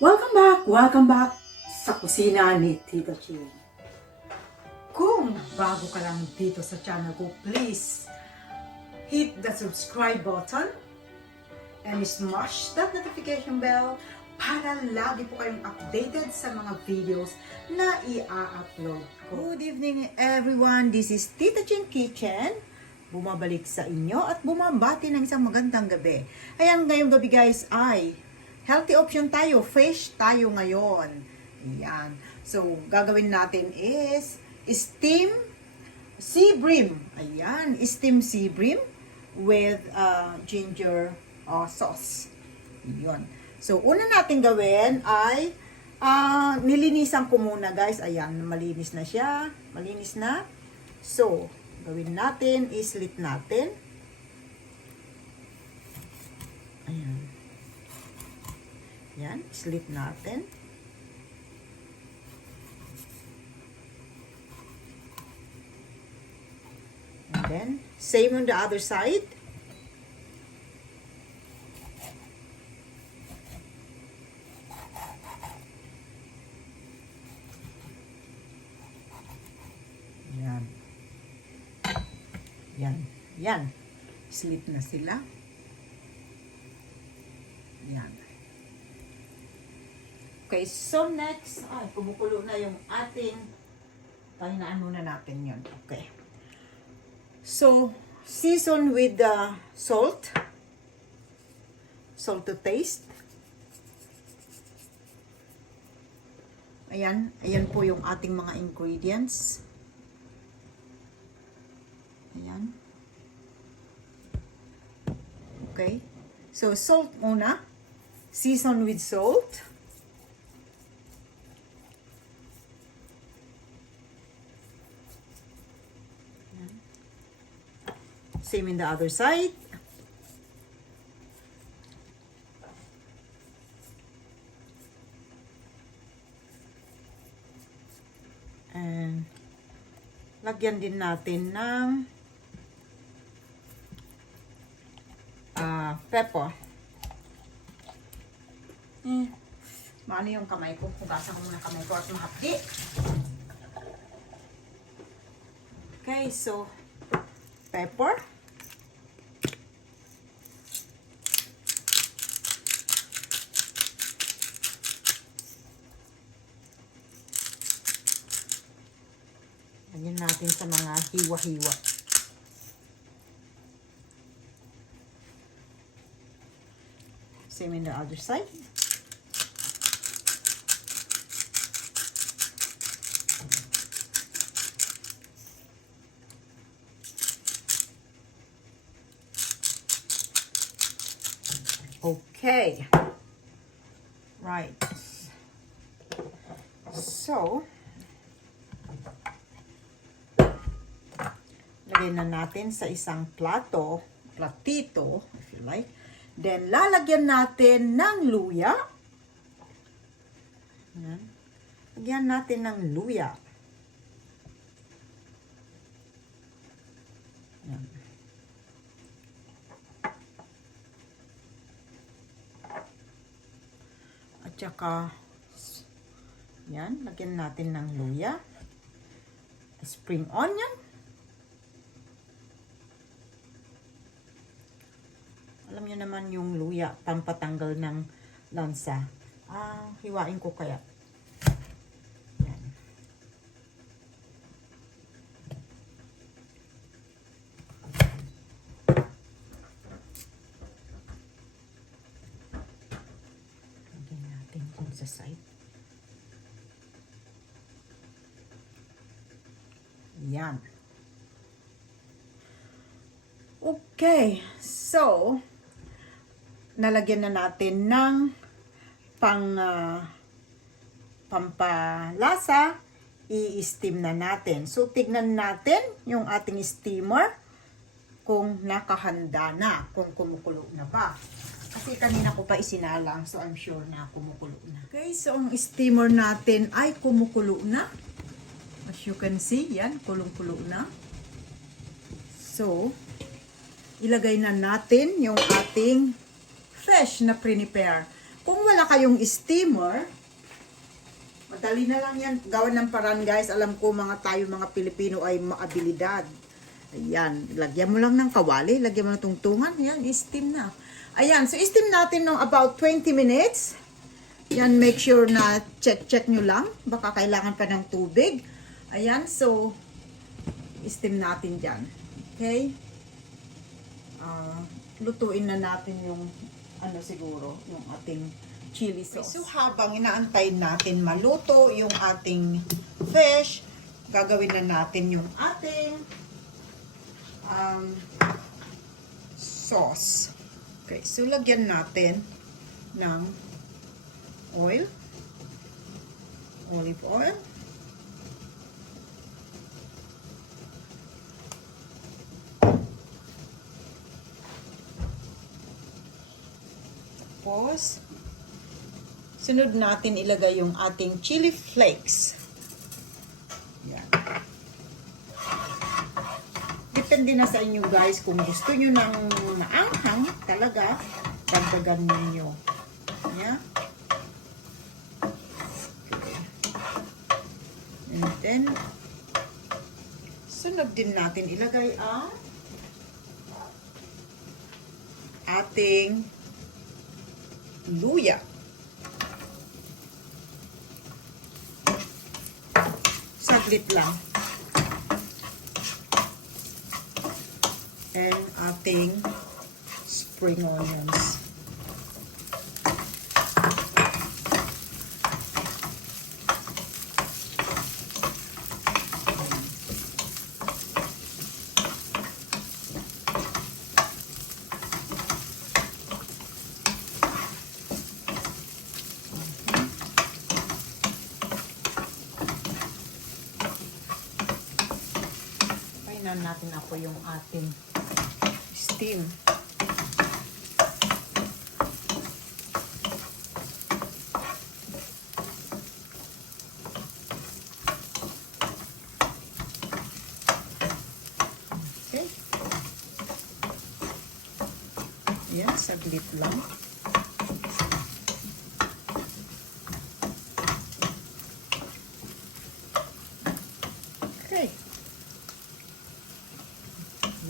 Welcome back sa kusina ni TitaChing. Kung bago ka lang dito sa channel ko, please hit the subscribe button and smash that notification bell para lagi po kayong updated sa mga videos na i-upload ko. Good evening everyone, this is TitaChing Kitchen. Bumabalik sa inyo at bumabati ng isang magandang gabi. Ayan, ngayong gabi guys ay healthy option tayo, fish tayo ngayon. Ayan. So, gagawin natin is steam sea bream. Ayan, steam sea bream with ginger sauce. Ayan. So, una natin gawin ay nilinisan ko muna guys. Ayan, malinis na siya. Malinis na. So, gawin natin, islit natin. Ayan. Yan, slit natin. And then, same on the other side. Yan. Yan. Yan. Slit na sila. Yan. Okay, so next, kumukulo na yung ating, pahinaan muna natin yun. Okay. So, season with the salt. Salt to taste. Ayan, ayan po yung ating mga ingredients. Ayan. Okay. So, salt muna. Season with salt. Same in the other side. And lagyan din natin ng pepper. Maano yung kamay ko? Hugasan ko muna kamay ko at mahapdi. Okay, so pepper. Lagyan natin sa mga hiwa-hiwa. Same in the other side. Okay. Right. So, lagyan na natin sa isang platito, if you like. Then, lalagyan natin ng luya. Ayan. Lagyan natin ng luya. Ayan. At saka, yan, lagyan natin ng luya. Spring onion. Alam niyo naman yung luya, pampatanggal ng lansa. Hiwain ko kaya. Yan. Lagyan natin dun sa side. Yan. Okay, so nalagyan na natin ng pampalasa, i-steam na natin. So, tignan natin yung ating steamer kung nakahanda na, kung kumukulo na ba. Kasi kanina ko pa isinalang, so I'm sure na kumukulo na. Okay, so ang steamer natin ay kumukulo na. As you can see, yan, kulong-kulo na. So, ilagay na natin yung ating fish na prepare. Kung wala wala kayong steamer, madali na lang yan. Gawan ng paraan guys. Alam ko mga Pilipino ay maabilidad. Ayan, lagyan mo lang ng kawali, lagyan mo ng tungtungan, yan, steam na. Ayan, so steam natin ng about 20 minutes. Yan, make sure na check nyo lang. Baka kailangan pa ng tubig. Ayan, so steam natin dyan. Okay? Lutuin na natin yung siguro, yung ating chili sauce. So habang inaantay natin maluto yung ating fish, gagawin na natin yung ating sauce. Okay, so lagyan natin ng oil, olive oil, tapos sunod natin ilagay yung ating chili flakes. Yan. Depende na sa inyo guys, kung gusto nyo ng maanghang talaga, dagdagan ninyo. Yeah? Okay. And then, sunod din natin ilagay ang ating luya. Saglit lang. And ating spring onions. Kainan natin ako yung ating steam. Okay. Yan, saglit lang. Okay.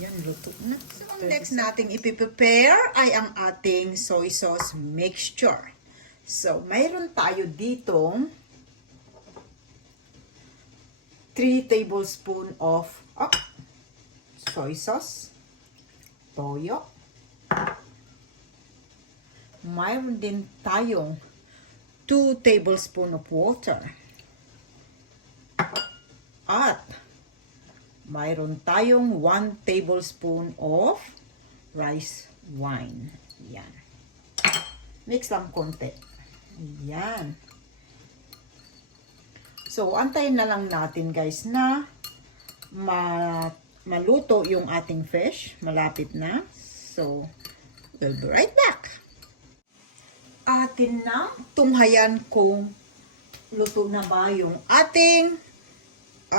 Yan, luto na. So, ang next nating ipiprepare ay ang ating soy sauce mixture. So, mayroon tayo ditong 3 tablespoons of soy sauce, toyo. Mayroon din tayong 2 tablespoons of water. At mayroon tayong 1 tablespoon of rice wine. Yan. Mix lang konti. Yan. So, antayin na lang natin guys na maluto yung ating fish. Malapit na. So, we'll be right back. Atin na tunghayan kung luto na ba yung ating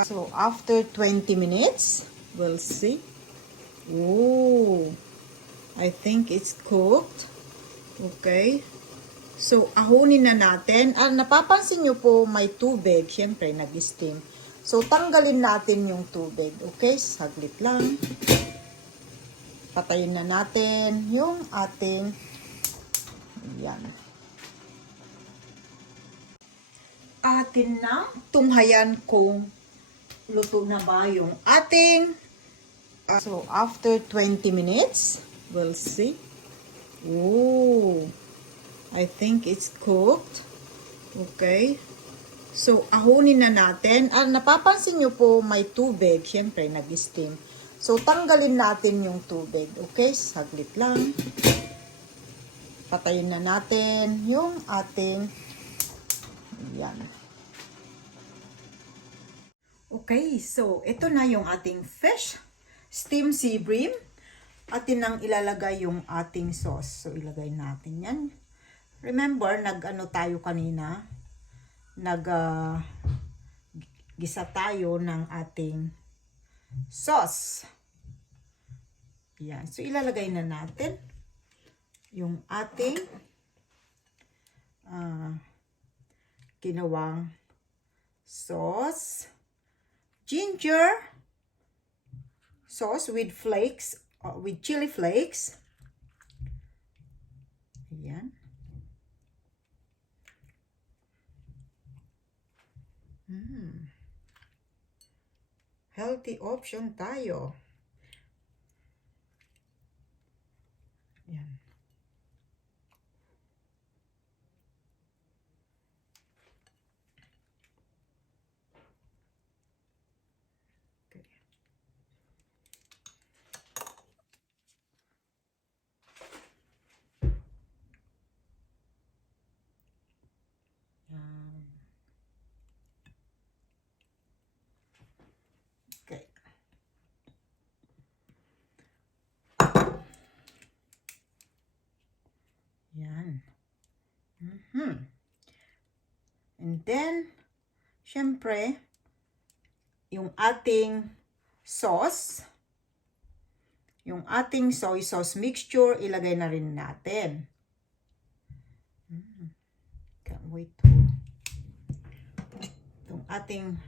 so, after 20 minutes, we'll see. Oh, I think it's cooked. Okay. So, ahunin na natin. Napapansin nyo po, may tubig. Siyempre, nag-steam. So, tanggalin natin yung tubig. Okay, saglit lang. Patayin na natin yung ating yan. Atin na tunghayan kung luto na ba yung ating so after 20 minutes, we'll see. Oh, I think it's cooked. Okay. So, ahunin na natin. Napapansin nyo po, may tubig. Siyempre, nag-steam. So, tanggalin natin yung tubig. Okay, saglit lang. Patayin na natin yung ating yan. Okay, so ito na yung ating fish, steam si Bream. Atin nang ilalagay yung ating sauce. So, ilagay natin yan. Remember, nag-ano tayo kanina? Gisa tayo ng ating sauce. Yan. So, ilalagay na natin yung ating ginawang sauce. Ginger sauce with flakes, with chili flakes. Ayan. Healthy option tayo. Ayan. Okay. Okay. Yan. And then, syempre, yung ating sauce, yung ating soy sauce mixture, ilagay na rin natin. Can't wait to... Yung ating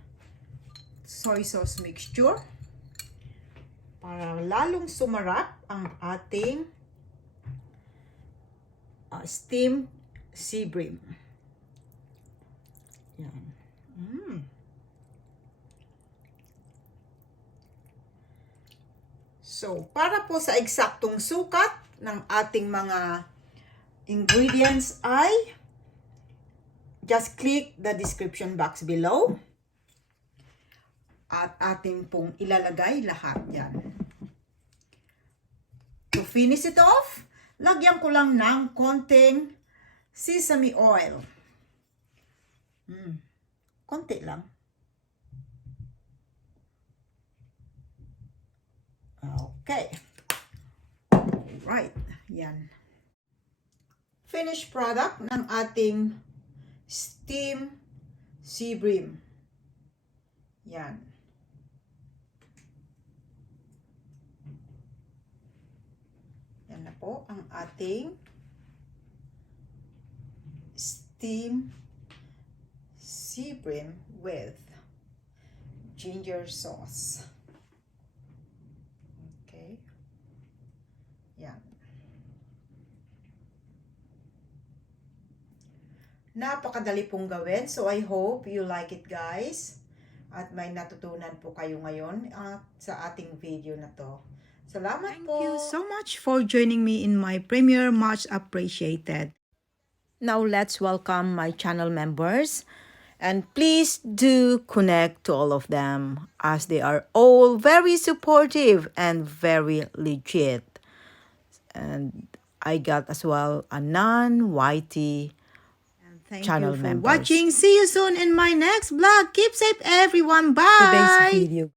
soy sauce mixture para lalong sumarap ang ating steamed sea bream. Yan. So, para po sa eksaktong sukat ng ating mga ingredients ay just click the description box below at ating pong ilalagay lahat yan. To finish it off, lagyan ko lang ng konting sesame oil. Konti lang. Okay. Right. Yan. Finished product ng ating steam sea bream. Yan. Yan na po ang ating steam sea bream with ginger sauce. Okay. Yan. Napakadali pong gawin. So I hope you like it, guys. At may natutunan po kayo ngayon sa ating video na to. Salamat po. Thank you so much for joining me in my premiere. Much appreciated. Now let's welcome my channel members. And please do connect to all of them as they are all very supportive and very legit. And I got as well a non-YT channel members. Thank you for watching. See you soon in my next vlog. Keep safe, everyone. Bye. Today's video.